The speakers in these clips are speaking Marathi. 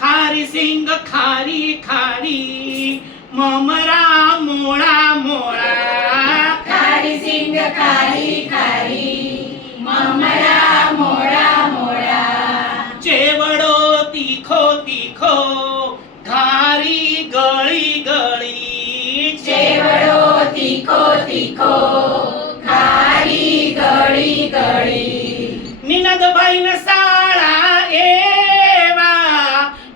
खारी सिंग खारी खारी ममरा मोळा मोळा खारी सिंग खारी खारी ममरा मोळा मोळा चेवडो तीखो तीखो खारी गळी गळी चेवडो तीखो तीखो खारी गळी गळी निनाद भाईन साळा एवा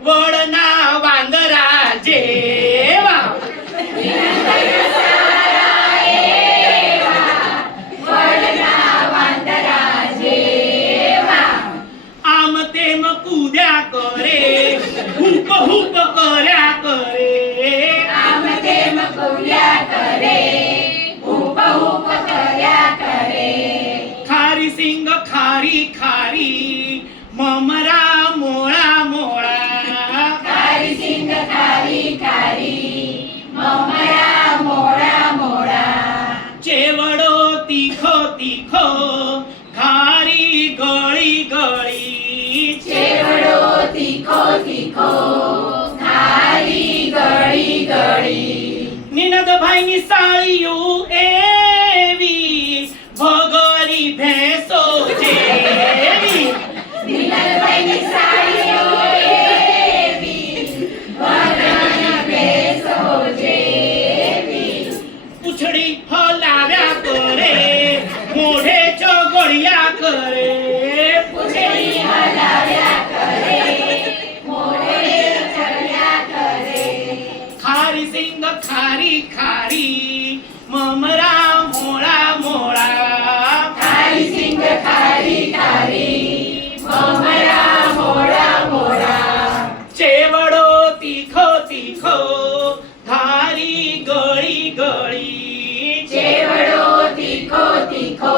वडना वांदरा जेवा आम तेम कुद्या करे हुप हुप कर्या करे आम तेम कुद्या करे हुप हुप कर्या करे खारी सिंग खारी खारी ममरा मोळा मोळा खारी सिंग खारी खारी ममरा मोळा मोळा चेवडो तीखो तीखो खारी गळी गळी चेवडो तीखो तीखो खारी गळी गळी निनद भाईनी साळीयू एवी भगरी भेसो जेवी निनदबाईनी साळीयो एवी भगरी भेसो जेवी पुछडी हलाव्या करे मोढे चोगळ्या करे पुछडी हलाव्या करे मोढे चढल्या करे खारी सिंग खारी खारी ममरा मोळा मोळा खारी सिंग खारी खारी ममरा मोळा मोळा चेवडो तीखो तीखो खारी गळी गळी चेवडो तीखो तीखो